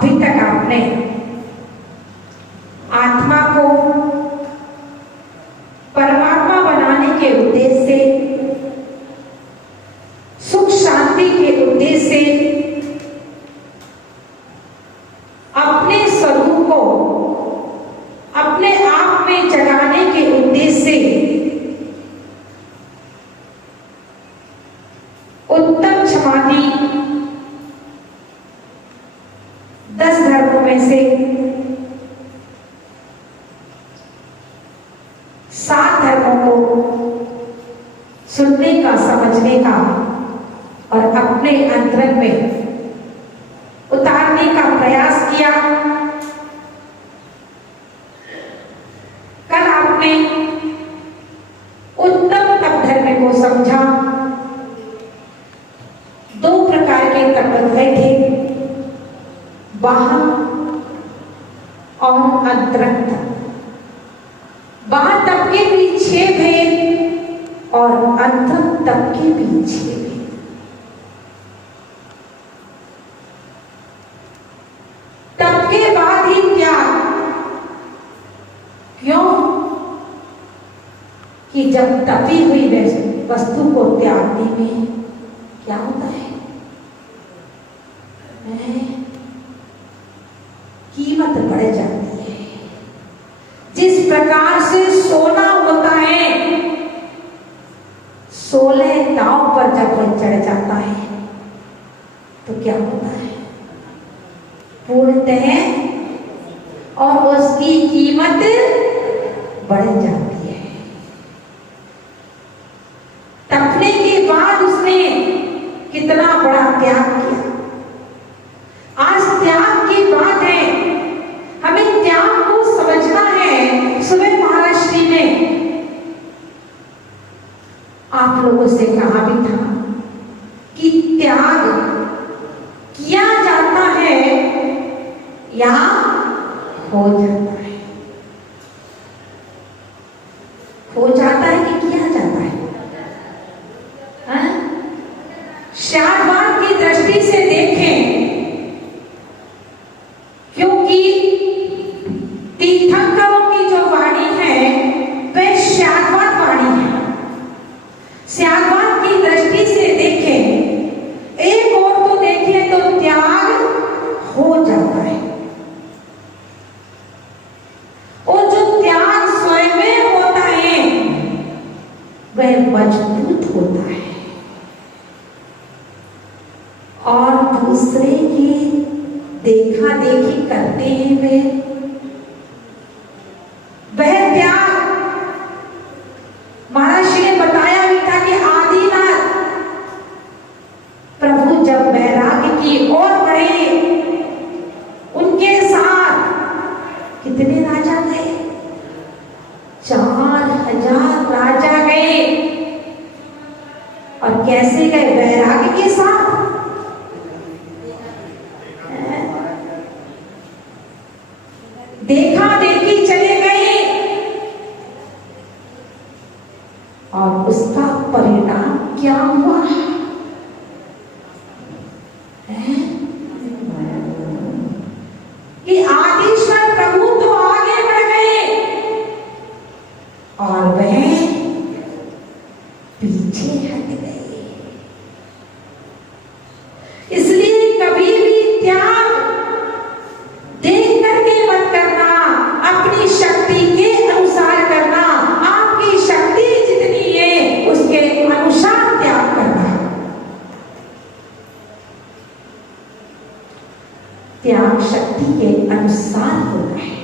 अभी तक आपने आत्मा को परमात्मा बनाने के उद्देश्य से, सुख शांति के उद्देश्य से, अपने स्वरूप को अपने आप में जगाने के उद्देश्य से उत्तम समाधि 10 धर्मों में से 7 धर्मों को सुनने का, समझने का और अपने अंतरंग में उतारने का प्रयास किया। कल आपने उत्तम तप धर्म को समझा। 2 प्रकार के तप बताए थे, बाह्य और अंतरंग तप। बाह्य तप के भी 6 भेद और अंतरंग तप के भी 6 भेद। तप के बाद ही त्याग। क्यों? कि जब तपी हुई वस्तु को त्यागने में क्या होता है? कीमत बढ़ जाती है। जिस प्रकार से सोना होता है, 16 दांव पर जब वह चढ़ जाता है तो क्या होता है? पूर्णतः और उसकी कीमत बढ़ जाती है। तपने के बाद उसने कितना बड़ा त्याग किया। आज त्याग की बात है, हमें त्याग को समझना है। सुबह महाराज श्री ने आप लोगों से कहा भी था कि त्याग किया जाता है या हो जाता है? हो जाता है कि किया जाता है? शाहबाद की दृष्टि से देखें, क्योंकि तीर्थंकरों की जो वाणी है वह शाहबाद वाणी है। शाहबाद की दृष्टि से देखें, एक और तो देखें तो त्याग हो जाता है और जो त्याग स्वयं होता है वह मजबूत होता है और दूसरे की देखा देखी करते हैं वह त्याग। महाराज श्री ने बताया भी था कि आदिनाथ प्रभु जब वैराग्य की ओर बढ़े, उनके साथ कितने राजा गए? 4000 राजा गए। और कैसे गए? वैराग्य के साथ। देखा देखी चले गए और उसका परिणाम क्या हुआ? कि आदिश्वर प्रभु तो आगे बढ़ गए और वह पीछे हट गए। इसलिए कभी भी त्याग देख करके मत करना, अपनी शक्ति के अनुसार करना। आपकी शक्ति जितनी है उसके अनुसार त्याग करना। त्याग शक्ति के अनुसार होना है।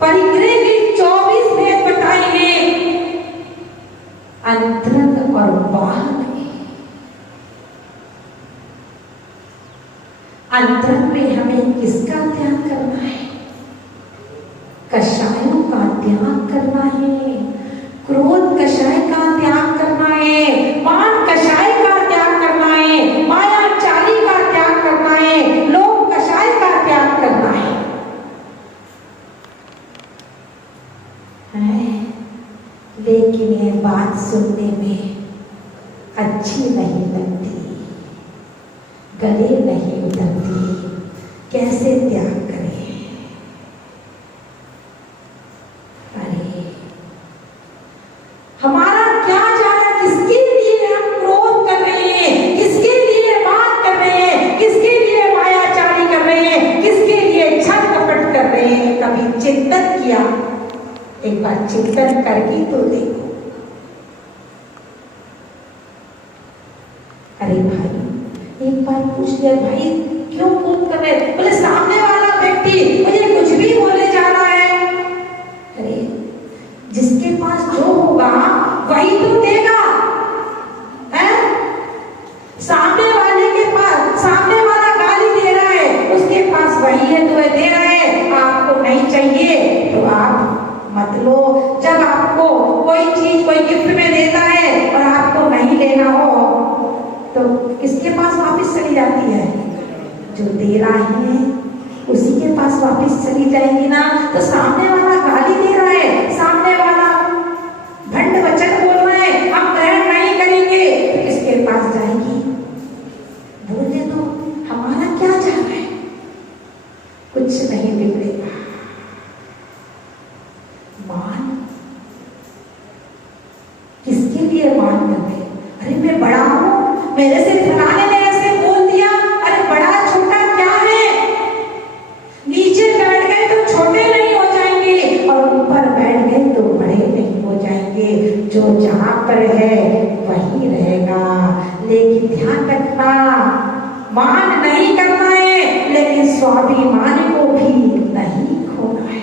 परिग्रह के 24 भेद बताए हैं, अंतरंग और बाह्य। अंतरंग में हमें किसका त्याग करना है? कषायों का त्याग करना है, क्रोध कषाय का त्याग करना है, मान कषाय का त्याग करना है, माया चाली का त्याग करना है, लोभ कषाय का त्याग करना है। लेकिन ये बात सुनने में अच्छी नहीं लगती। गले नहीं उतरती, कैसे त्याग करें। अरे हमारा क्या जाना, किसके लिए हम क्रोध कर रहे हैं, किसके लिए बात कर रहे हैं, किसके लिए मायाचारी कर रहे हैं, किसके लिए छल कपट कर रहे हैं। कभी चिंतन किया? एक बार चिंतन करके तो देखो। अरे भाई एक बार पूछ लिया, भाई क्यों क्रोध कर रहे? बोले सामने वाला व्यक्ति मुझे कुछ भी बोले जा रहा है। अरे जिसके पास जो होगा वही तो देगा, है? सामने वाले के पास, सामने वाला गाली दे रहा है, उसके पास वही है तो वह दे रहा है। आपको नहीं चाहिए तो आप मत लो। जब आपको कोई चीज कोई गिफ्ट में देता है और आपको नहीं लेना हो तो किसके पास वापस चली जाती है? जो दे रहा है उसी के पास वापस चली जाएगी ना। तो सामने वाला गाली दे रहा है, सामने वाला भंड वचन बोल रहा है, हम ग्रहण नहीं करेंगे, तो किसके पास जाएगी? बोलने दो, हमारा क्या जा रहा है? कुछ नहीं बिगड़ेगा। मान किसके लिए मान कर रहे? अरे मैं बड़ा हूं, मेरे से फलाने ने ऐसे बोल दिया। अरे बड़ा छोटा क्या है? नीचे बैठ गए तो छोटे नहीं हो जाएंगे और ऊपर बैठ गए तो बड़े नहीं हो जाएंगे। जो जहां पर है वही रहेगा। लेकिन ध्यान रखना, मान नहीं करना है, लेकिन स्वाभिमान को भी नहीं खोना है।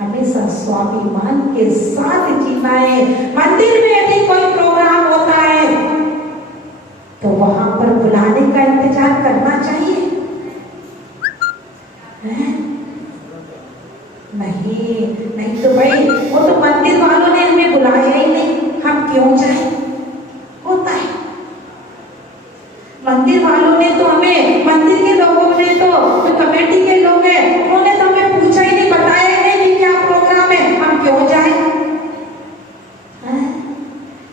हमेशा स्वाभिमान के साथ जीना है। मंदिर में यदि कोई प्रोग्राम होता है तो वहां पर बुलाने का इंतजार करना चाहिए, है? नहीं तो भाई वो तो मंदिर वालों ने हमें बुलाया ही नहीं, हम क्यों जाए? होता है मंदिर वालों ने तो हमें, मंदिर के लोगों ने तो कमेटी के लोग हैं उन्होंने तो हमें पूछा ही नहीं, बताया नहीं कि क्या प्रोग्राम है, हम क्यों जाए?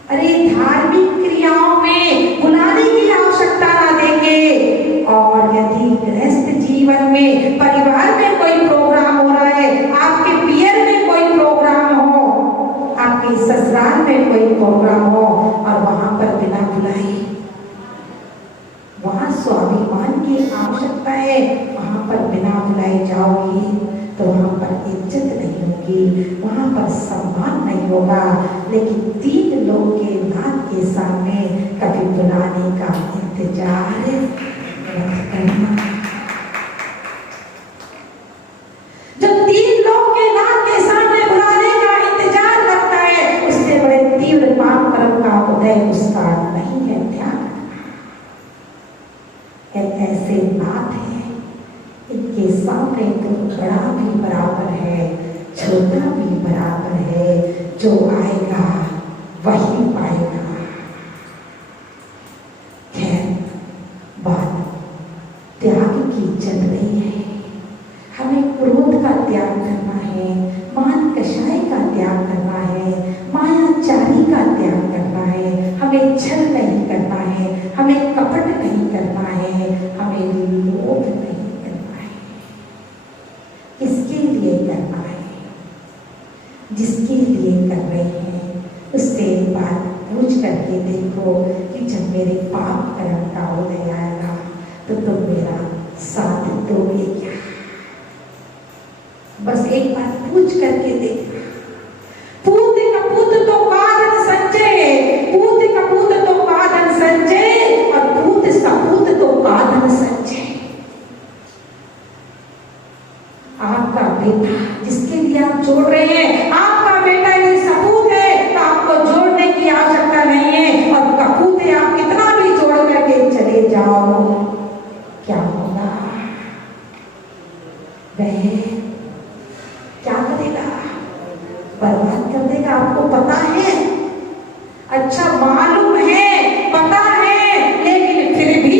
अरे धार्मिक क्रियाओं में बुलाने की आवश्यकता ना देंगे। और यदि गृहस्थ जीवन में परिवार में कोई प्रोग्राम हो रहा है, आपके पियर में कोई प्रोग्राम हो, आपके ससुराल में कोई प्रोग्राम हो और वहां पर बिना बुलाए, वहां स्वाभिमान की आवश्यकता है। वहां पर बिना बुलाए जाओगे तो वहां पर इज्जत नहीं होगी, वहां पर सम्मान नहीं होगा। लेकिन 3 लोग के नाथ के सामने कभी बुलाने का इंतजार मत करना। जब 3 लोग के नाथ के सामने बुलाने का इंतजार करता है, उससे बड़े तीव्र पाप कर्म का उदय उसका नहीं है। ध्यान ऐसे नाथ है, इनके सामने तो बड़ा भी बराबर है, छोटा भी बराबर है। जो आएगा वही पाएगा। खैर बात त्याग की चल रही है। हमें क्रोध का त्याग करना है, मान कषाय का त्याग करना है, मायाचारी का त्याग करना है, हमें छल नहीं करना है, हमें कपट नहीं करना है, हमें लोभ नहीं करना है। किसके लिए करना है? जिसके लिए कर रहे हैं उससे एक बात पूछ करके देखो कि जब मेरे पाप कर्म का उदय आएगा तो तुम मेरा साथ दोगे क्या? बस एक बात पूछ करके देखना। पूत कपूत तो कादन संजय, पूत कपूत तो कादन संजय और पूत सपूत तो कादन संजय। आपका बेटा जिसके लिए आप जोड़ रहे हैं, आपका बेटा ये सपूत है तो आपको जोड़ने की आवश्यकता नहीं है। और कपूत है, आप कितना भी जोड़ करके चले जाओ, क्या होगा? वह क्या करेगा? बर्बाद कर देगा। आपको पता है, अच्छा मालूम है, पता है, लेकिन फिर भी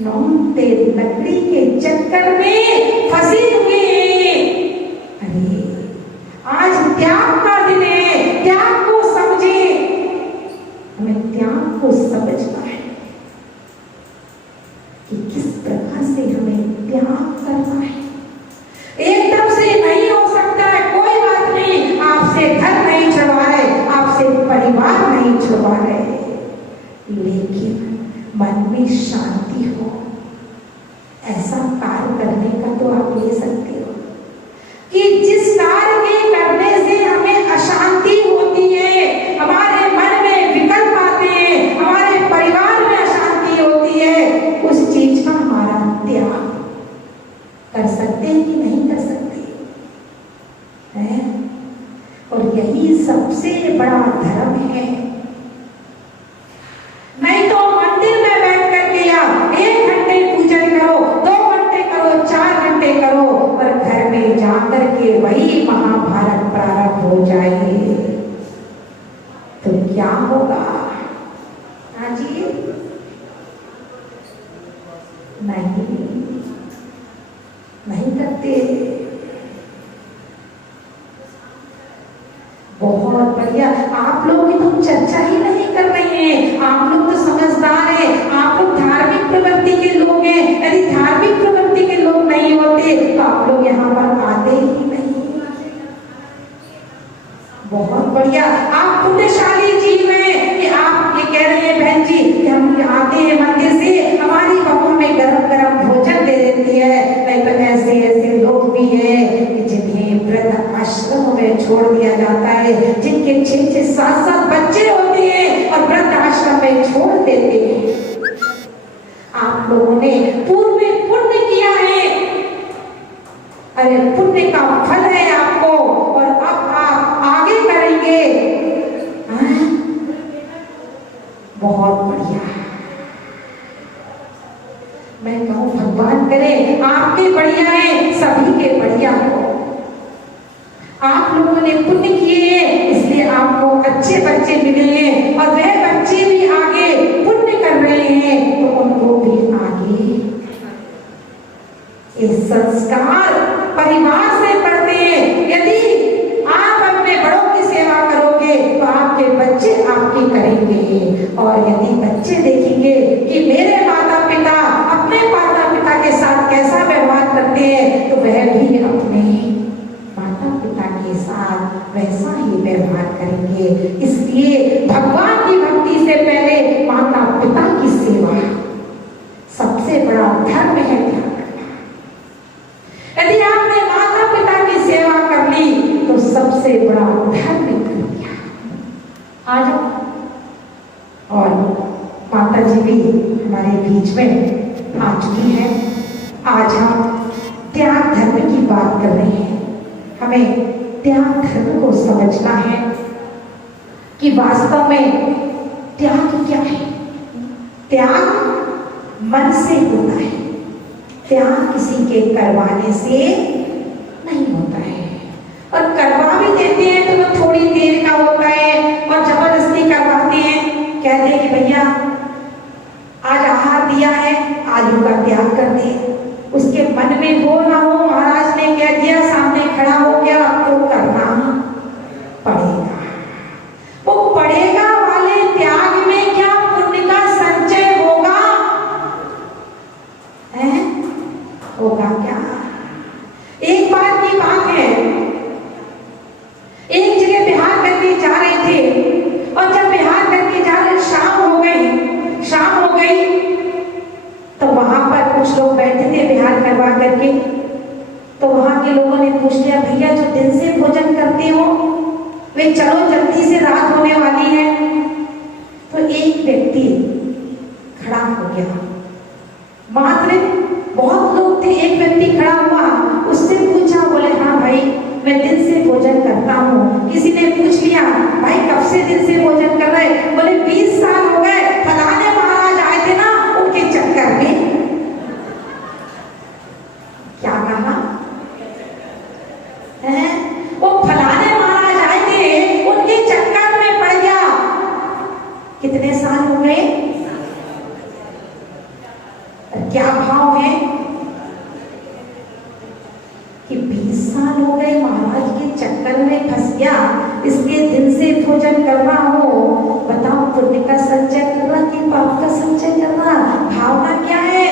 नौते लकड़ी के चक्कर में फंसी हुई है। अरे आज त्याग का दिन है, त्याग को समझे, हमें त्याग को समझना है। में शांति हो, ऐसा कार्य करने का तो आप ले सकते हो कि जिस कार्य के करने से हमें अशांति होती है, हमारे मन में विकल्प आते हैं, हमारे परिवार में अशांति होती है, उस चीज का हमारा त्याग कर सकते हैं कि नहीं कर सकते हैं? और यही सबसे बड़ा धर्म है। नहीं तो मंदिर में बैठ करके या 1 घंटे पूजन करो, 2 घंटे करो, 4 घंटे करो, और घर में जाकर के वही महाभारत प्रारंभ हो जाए तो क्या होगा? हाँ जी, नहीं करते। बहुत बढ़िया, आप लोग की तो चर्चा ही नहीं कर रहे हैं, आप लोग तो समझदार हैं, आप लोग धार्मिक प्रवृत्ति के लोग हैं। यदि धार्मिक प्रवृत्ति के लोग नहीं होते तो आप लोग यहाँ पर आते ही नहीं। बहुत बढ़िया, आप पुण्यशाली जीव हैं कि आप ये कह रहे हैं बहन जी कि हम आते हैं मंदिर से, हमारी बहू में गरम गरम भोजन दे देती है। नहीं तो ऐसे ऐसे लोग भी हैं कि जिन्हें वृद्ध आश्रम में छोड़ दिया जाता है, जिनके 6-6, 7-7 बच्चे होते हैं और वृद्ध आश्रम में छोड़ देते हैं। आप लोगों ने पूर्व में पुण्य किया है, अरे पुण्य का फल है आपको, और अब आप आगे करेंगे। बहुत बढ़िया, मैं कहूँ भगवान करे आपके बढ़िया है, सभी के बढ़िया हो। आप लोगों ने पुण्य किए हैं, इसलिए आपको अच्छे बच्चे मिले हैं, और वह बच्चे भी आगे पुण्य कर रहे हैं तो उनको भी आगे ये संस्कार परिवार से पढ़ते हैं। यदि आप अपने बड़ों की सेवा करोगे तो आपके बच्चे आपकी करेंगे, और यदि बच्चे देखेंगे कि मेरे माता पिता अपने माता पिता के साथ कैसा व्यवहार करते हैं तो वह भी अपने माता पिता के साथ वैसा ही व्यवहार करेंगे। इसलिए भगवान की भक्ति से पहले माता पिता की सेवा सबसे बड़ा धर्म है। यदि आपने माता पिता की सेवा कर ली तो सबसे बड़ा धर्म कर दिया। आ जाओ, और माता जी भी हमारे बीच में आ चुकी है। आज हम त्याग धर्म की बात कर रहे हैं। हमें त्याग धर्म को समझना है कि वास्तव में त्याग क्या है। त्याग मन से होता है, त्याग किसी के करवाने से नहीं होता है, और करवा भी देते हैं तो वो थोड़ी देर का होता है, और जबरदस्ती करवाते हैं, कहते हैं कि भैया आज आहार दिया है, आलू का त्याग कर दे। उसके मन में हो ना हो, महाराज ने कह दिया, सामने खड़ा हो गया, आपको करना पड़ेगा। वो पड़ेगा वाले त्याग में क्या पुण्य का संचय होगा? होगा क्या? एक बार की बात है, एक जगह बिहार करके जा रहे थे, और जब बिहार करके जा रहे शाम हो गई तो वहां पर कुछ लोग बैठे थे बिहार करवा करके। तो वहां के लोगों ने पूछ लिया, भैया जो दिन से भोजन करते हो वे चलो जल्दी से रात होने वाली है। तो एक व्यक्ति खड़ा हो गया, मात्र बहुत लोग थे, एक व्यक्ति खड़ा हुआ, उससे पूछा, बोले हाँ भाई मैं दिन से भोजन करता हूँ। किसी ने पूछ लिया, भाई कब से दिन से भोजन कर रहे? बोले 20 साल हो गए, फलाने महाराज आए थे ना उनके चक्कर में। क्या कहा है? वो फलाने महाराज आए थे, उनके चक्कर में पड़ गया। कितने साल हो गए? क्या भाव है कि 20 साल हो गए, महाराज के चक्कर में फंस गया, इसलिए दिन से भोजन करना हो। बताओ पुण्य का संचय करना कि पाप का संचय करना? भावना क्या है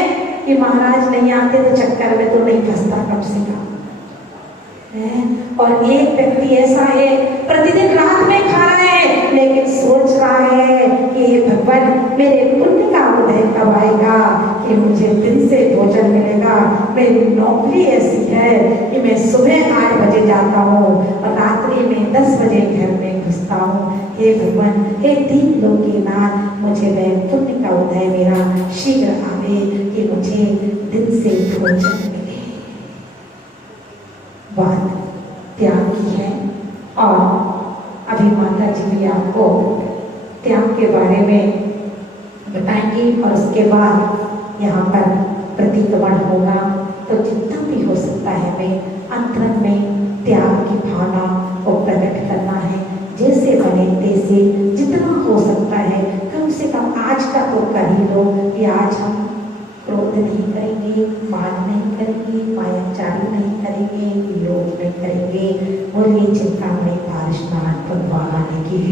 कि महाराज नहीं आते तो चक्कर में तो नहीं फंसता कम से कम। और एक व्यक्ति ऐसा है, प्रतिदिन रात में खा रहा है, लेकिन सोच रहा है कि भगवान मेरे पुण्य का उदय कब आएगा, मेरी नौकरी ऐसी है कि मैं सुबह 8 बजे जाता हूँ और रात्रि में 10 बजे घर में घुसता हूँ। हे भगवान, हे दीन लोकीनाथ, मुझे वह पुण्य का उदय मेरा शीघ्र आवे कि मुझे दिन से भोजन मिले। बात त्याग की है और अभी माता जी भी आपको त्याग के बारे में बताएंगी और उसके बाद यहाँ पर प्रतिक्रमण होगा। तो जितना भी हो सकता है हमें अंतरंग में त्याग की भावना को प्रकट करना है। जैसे बने तैसे जितना हो सकता है कम से कम आज का तो कर ही लो कि आज हम क्रोध नहीं करेंगे, मान नहीं करेंगे, मायाचारी नहीं करेंगे, योग नहीं करेंगे। बोलिए चिंतामणि पारसनाथ भगवान की